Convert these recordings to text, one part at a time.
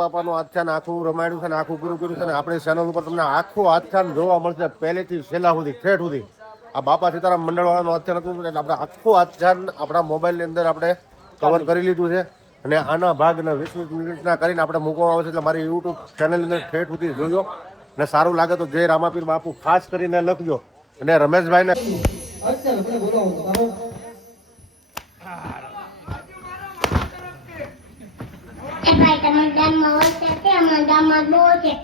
બાપાનું આખ્યાન આખું રમાયણું છે ને આખું પૂરું કર્યું છે ને આપણી ચેનલ ઉપર તમને આખું આખ્યાન જોવા મળશે પહેલેથી છેલ્લા સુધી ઠેઠ સુધી. આ બાપા સીતારામ મંડળવાળાનું આખ્યાન હતું એટલે આપણે આખું આખ્યાન આપણા મોબાઈલની અંદર આપણે કવર કરી લીધું છે અને આના ભાગને 20 મિનિટના કરીને આપણે મૂકવામાં આવે છે. એટલે મારી યુટ્યુબ ચેનલની અંદર ઠેઠ સુધી જોજો ને સારું લાગે તો જય રામાપીર બાપુ ખાસ કરીને લખજો. અને રમેશભાઈને ભાઈ તમારા ગામમાં વરસાદ છે, અમારા ગામમાં બહુ છે.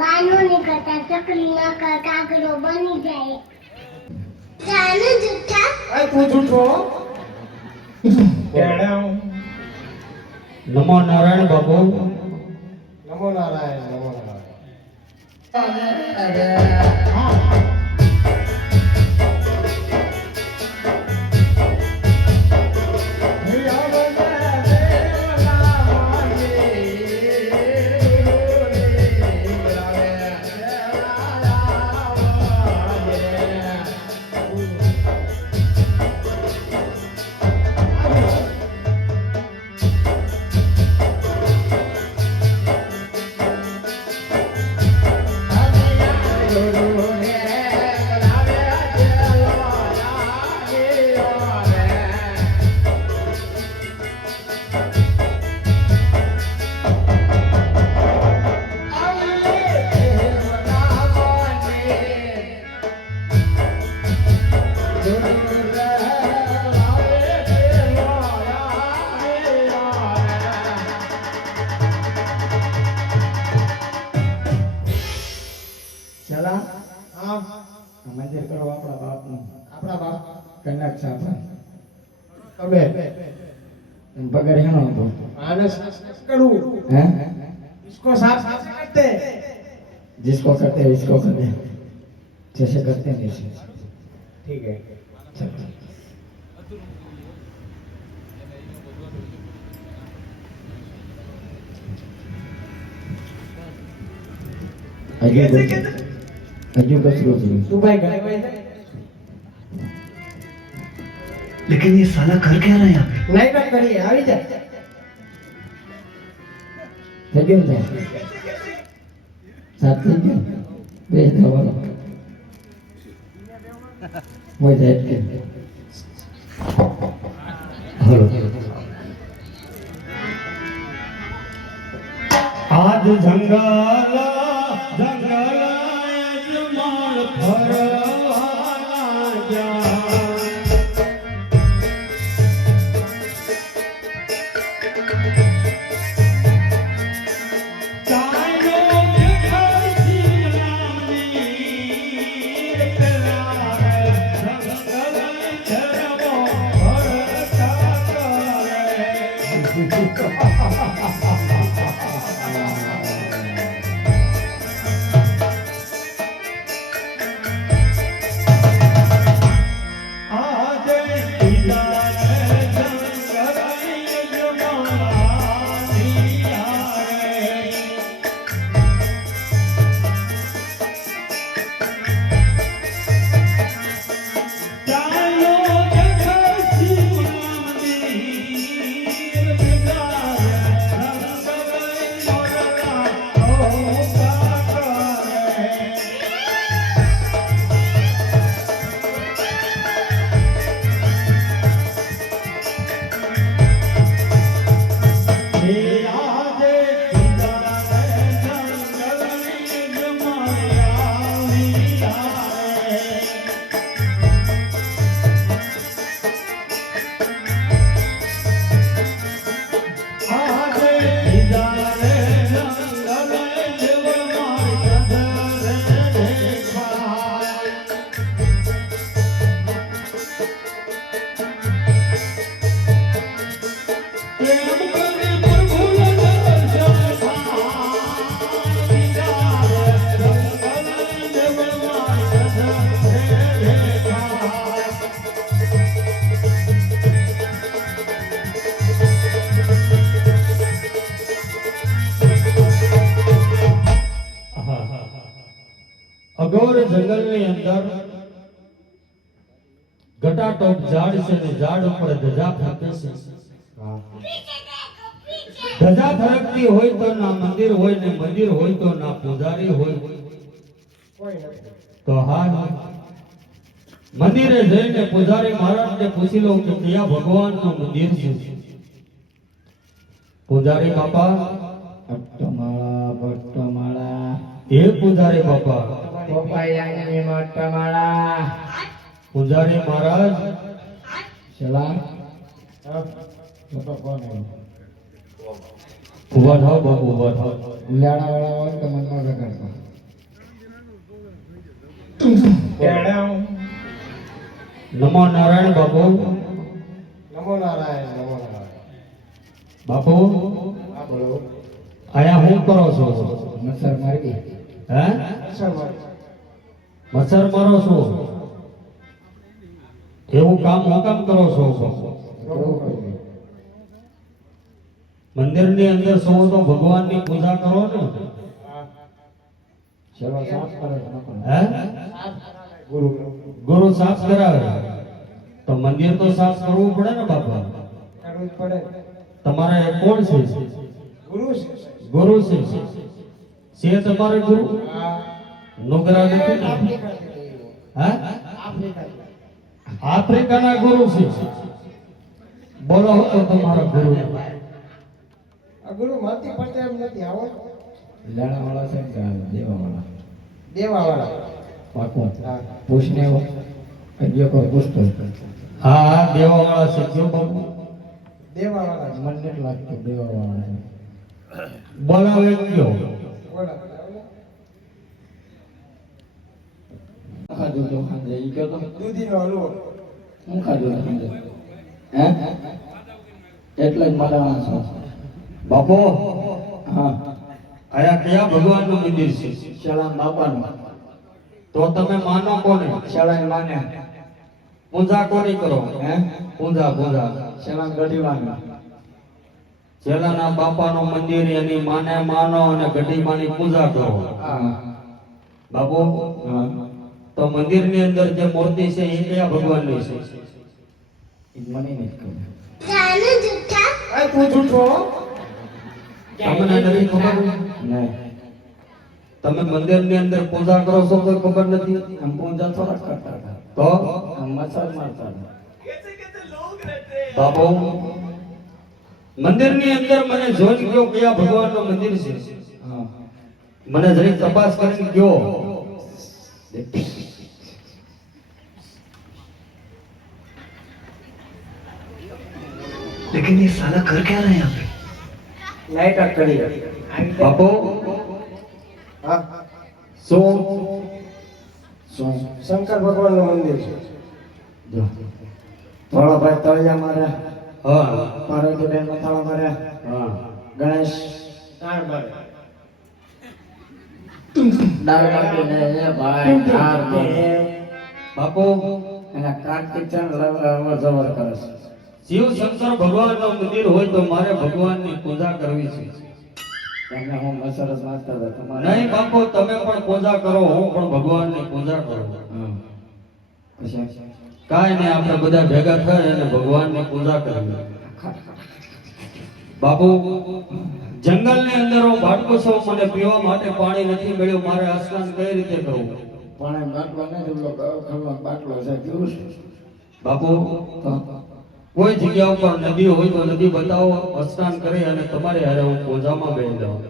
બહાર નો નીકળતા ચકલી નકર કાગડો બની જાય. જાને જુઠ્ઠા આ તું જૂઠો કેડા. નમો નારાયણ બાપુ. નમો નારાયણ, નમો નારાયણ. મંદિર કરો આપણા બાપનું. આપણા બાપ કનક સાપા તમે પગાર હેનો હતો. આને કરું हैं इसको साफ साफ से करते जिसको करते हैं इसको करते हैं, जैसे करते हैं वैसे. ठीक है. चलो. अजू कचरो तू भाई घर पे लेकिन ये साला कर क्या रहा है यहाँ पे? नहीं कर करिए આવી જા. થઈ ગયું ને સાત થઈ ગયું બે થવાનો મજા એટલે હલો આજ જંગલ જંગલ અજમાલ ફરવાના જા. અઘોર જંગલની અંદર ઘટાટોપ ઝાડ છે ને ઝાડ ઉપર ધજા ફરકે છે. ધજા ફરકતી હોય તો ના મંદિર હોય ને મંદિર હોય તો ના પૂજારી હોય. તો હા, મંદિરે જઈને પૂજારી મહારાજને પૂછી લઉં કે કયા ભગવાનનું મંદિર છે. પૂજારી બાપા, અટ્ટમાળા ભટ્ટમાળા હે પૂજારી બાપા, પોપાયાની મટમાળા પૂજારી મહારાજ, શેલા કોણ ઉભા થાવ બાપુ, ઉભા થાવ. ઉલાડા વાળા હોય તો મનમાં બગાડતા નમો નારાયણ બાપુ. નમો નારાયણ, નમો નારાયણ. બાપુ હા બોલો. આયા શું કરો છો? મચ્છર મારી હે, અસર મારી. મચ્છર મારો છો? એવું કામ હું કામ કરો છો? મંદિરની અંદર સૌ તો ભગવાનની પૂજા કરો ને. શેલો સાફ કરે છે નકો. હે, ગુરુ ગુરુ સાફ કરાવે તો મંદિર તો સાફ કરવું પડે ને બાપા. કરવું જ પડે. તમારે કોણ છે? ગુરુ છે. ગુરુ છે. છે તમારે ગુરુ? હા. નોકરા નથી ને? હે, આફ્રિકાના ગુરુ છે. બોલો તો તમારા ગુરુ. આ ગુરુ માનતી પડતે એમ નથી. આવો ઉલાડા વાળા છે કે દેવા વાળા દેવાવાળા. પાકો હા. પૂછને અજ્ઞો કો પૂછતો હા હા, દેવાવાળા છે. કયો બાપુ? દેવાવાળા. મને નથી લાગતું દેવા વાળા બોલાવે કયો? બોલો. ખાધું તો ખાધે ઈ કયો તો દૂધીનો હલવો. હું ખાધું તો ખાધે હે એટલે જ મારા છો બાપુ હા આયા કયા ભગવાનનું મંદિર છે? શાળા બાપાનું તો તમે માનો કોને? શાળા માને પૂજા કોની કરો? હે પૂજા પૂજા શાળા ગઢીવાનું છેલ્લાના બાપાનું મંદિર, એની માને માનો અને ગઢીમાની પૂજા કરો. હા બાપુ હા તો મંદિરની અંદર જે મૂર્તિ છે એ કયા ભગવાનની છે? ઈ મને નથી ખબર જાનું જૂઠા આ તું જૂઠો. તમને નથી ખબર? નહીં તમે મંદિરની અંદર પૂજા કરો છો તો ખબર નથી? આમ પૂજા થોડા કરતા હતા તો આમ મસાજ મારતા હતા બાપુ મંદિરની અંદર મને જોઈ ગયો કયા ભગવાનનું મંદિર છે? હા મને જરી તપાસ કરીને કયો. लेकिन ये साला कर क्या रहा है यहाँ पे? નાઈટ કરી. બાપુ હા. શું શું શંકર ભગવાનનું મંદિર છે. જો થોડા ભાઈ તળિયા માર્યા હા પાર્વતીબેન મથાળા માર્યા હા ગણેશ તાર મારે. દાળ બાટી ને એ ભાઈ ધાર દે બાપુ એના કાર્તિક ચંદ્ર અવર જવર કરે છે શિવ શંકર ભગવાનનું મંદિર હોય તો મારે ભગવાનની પૂજા કરવી છે. તમને હું મસરસ મારતા હતા તમારે નહીં બાપુ, તમે પણ પૂજા કરો, હું પણ ભગવાનની પૂજા કરું. હા પછી કાંઈ નહીં, આપણે બધા ભેગા થાય અને ભગવાનની પૂજા કરીએ. બાપુ જંગલની અંદર હું ભાટકો છું, મને પીવા માટે પાણી નથી મળ્યું, મારે સ્નાન કઈ રીતે કરવું? પણ બાટલો નથી ઓલો ખરવા બાટલો છે પીવું છે બાપુ તો કોઈ જગ્યા ઉપર નદી હોય તો નદી બતાવો, સ્નાન કરી અને તમારે હારે હું પૂજામાં બેસી જાઉં.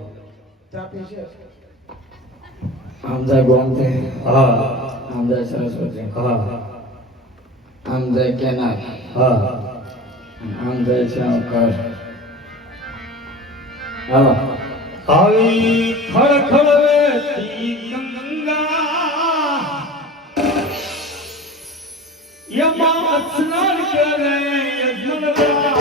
ચાપી છે. આમ જાય ગોમતે હા આમ જાય સરસ્વતી હા આમ જાય કેનાર હા આમ જાય શ્યામકર હાલો આવી ખળખળ વહેતી ગંગા યમા સ્નાન કરે યજ્ઞ રાજા.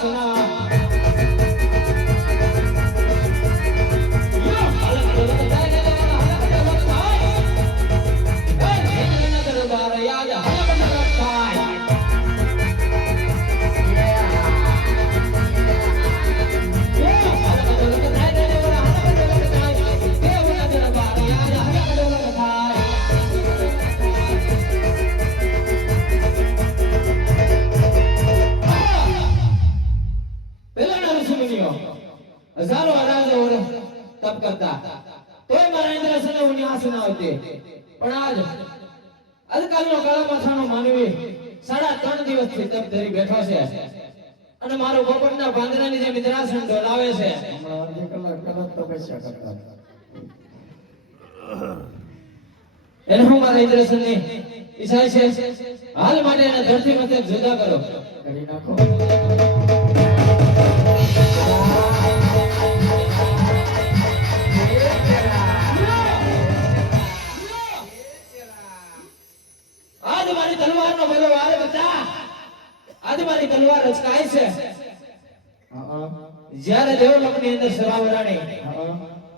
સુના હજારો અરાજો તપ કરતા તોય મારા ઇન્દ્રસને ઉની આસુ ના આવતી પણ આજકાલનો કાળા માથાનો માનવી 3.5 દિવસથી તપ ધરી બેઠો છે અને મારો ગોપણના પાંદડાની જે ઇન્દ્રાસન ડોલાવે છે હમણાં અડધી કલાક પહેલા તપસ્યા કરતા હતા. એને હું મારા ઇન્દ્રસનની ઈચ્છા છે હાલ માટે એને ધરતી માંથી જુદા કરો કરી નાખો. આજ મારી તલવારનો ભલો વારે બતા આજ મારી તલવાર અચકાય છે જ્યારે દેવલોકની અંદર સરાવરાણી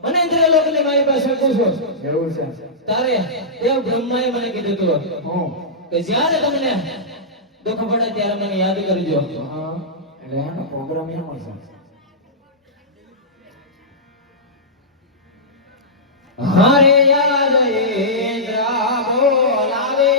મને ઇન્દ્રલોકની મારી પાસે પૂછો એવું છે. તારે દેવ બ્રહ્માએ મને કીધું હતું કે જ્યારે તમને દુઃખ પડે ત્યારે મને યાદ કરજો એટલે એનો પ્રોગ્રામ એનો છે. હારે યાદ ઇન્દ્ર બોલાવે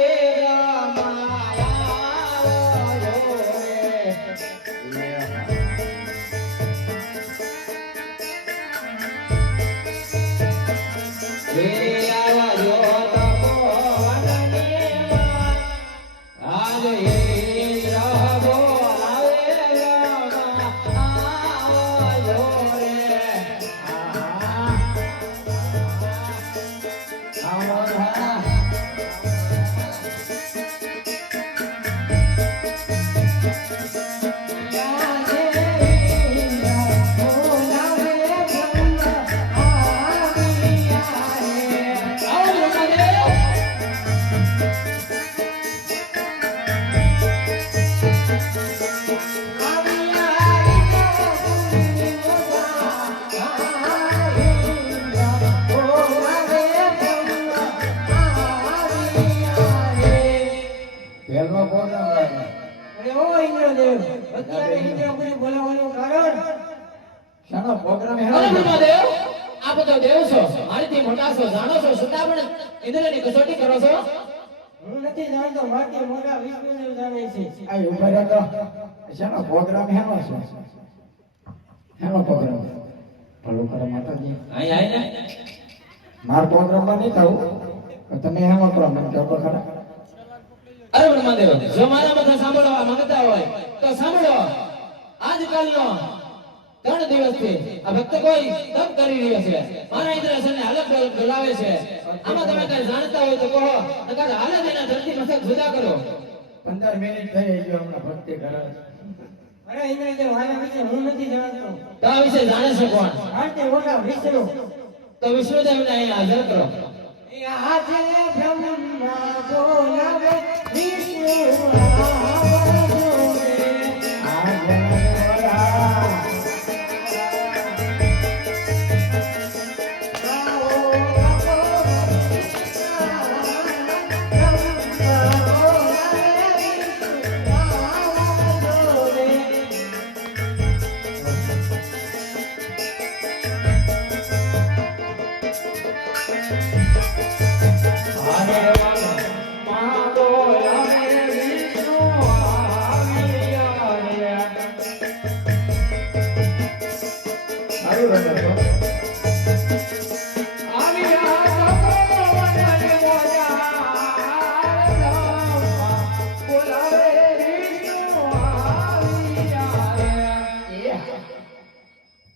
પહેલો પ્રોગ્રામ રાખો. અરે ઓ ઇન્દ્રદેવ અત્યારે ઇન્દ્રપુરી બોલાવવાનું કારણ શાનો પ્રોગ્રામ અરે હેરો બ્રહ્મદેવ આપ તો દેવ છો મારીથી મોટા છો જાણો છો છતાં પણ ઇન્દ્રની કસોટી કરો છો હું નથી જાણતો માટી મોટા વિષ્ણુદેવ જાણે છે આ ઉભા રહો તો શાનો પ્રોગ્રામ હેરો છે. હેનો પ્રોગ્રામ ભલું કરે માતાજી. અહીં આય ને માર પ્રોગ્રામમાં નહીં થવું પણ તમે હેનો કરો મને કહો ખરા. અરે બ્રહ્મદેવ જો મારા બધા સાંભળવા માંગતા હોય તો સાંભળો આજકાલનો 3 દિવસથી આ ભક્ત કોઈ તપ કરી રહ્યો છે મારા ઇન્દ્રસનને હાલત બોલાવે છે આમાં તમે કઈ જાણતા હોય તો કહો નકર હાલત એના ધરતી મથક જુદા કરો 15 મિનિટ થઈ ગયો હમણાં ભક્તિ કરે. અરે ઇન્દ્રદેવ આના વિશે હું નથી જાણતો તો આ વિશે જાણે છે કોણ માટી મોટા વિષ્ણુ તો વિષ્ણુદેવને અહીં હાજર કરો આજે બ્રહ્મા બોલાવે વિષ્ણુ આવજો રે. આ જનોરા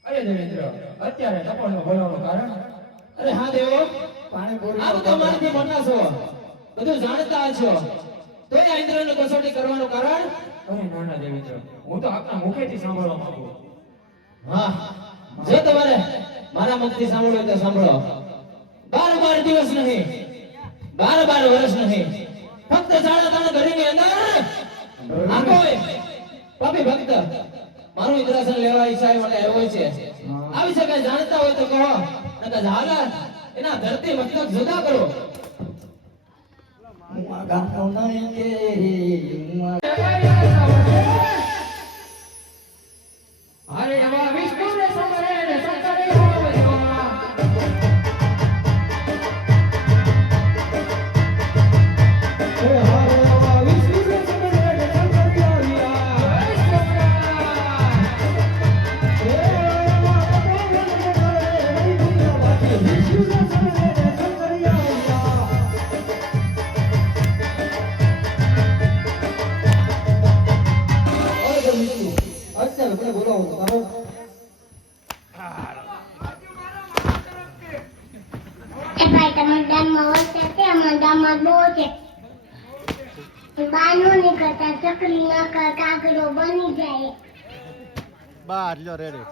અરે દેવેન્દ્ર અત્યારે તપણનો બોલાવવાનું કારણ અરે હા દેવો પાણી પૂરી આપ તો મારીથી મોટા છો બધું જાણતા છો તોય આ ઇન્દ્રની કસોટી કરવાનું કારણ અરે નાના દેવેન્દ્ર હું તો આપના મુખેથી સાંભળવા માંગુ હા જો તમારે મારા મુખથી સાંભળવું હોય તો સાંભળો 12 દિવસ નહીં 12 વર્ષ નહીં ફક્ત 3.5 ઘડીની અંદર આ કોઈ પાપી ભક્ત મારું ઇન્દ્રાસન લેવા ઈચ્છા માટે આવ્યો હોય છે આ વિશે કઈ જાણતા હોય તો કહો નકર હાલત એના ધરતી મતલબ જુદા કરો હું આ ગામનો નહીં કે હું આ અરે એવા વિષ્ણુ ને સમરે ને શંકરે આવ્યા. હે હારે આવા વિષ્ણુ ને સમરે ને શંકરી આવ્યા. હે આવા ભગવાન ને કરે રહી દુનિયા બાકી. વિષ્ણુ ને સમરે ને શંકરી આવ્યા. અરે વિષ્ણુ અત્યારે મને બોલાવો તો તારો એ ભાઈ તમારા ગામમાં વરસાદ છે અમારા ગામમાં બહુ છે બહાર નો નીકળતા ચકલી નકર કાગડો બની જાય બસ લ્યો રેડી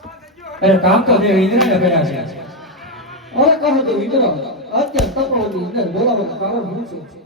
અરે કામ તો દેવ ઇન્દ્રને કર્યા છે હવે કહો તો વિતરો અત્યારે તપાવતી ઇન્દ્ર બોલાવો તો કારણ શું છે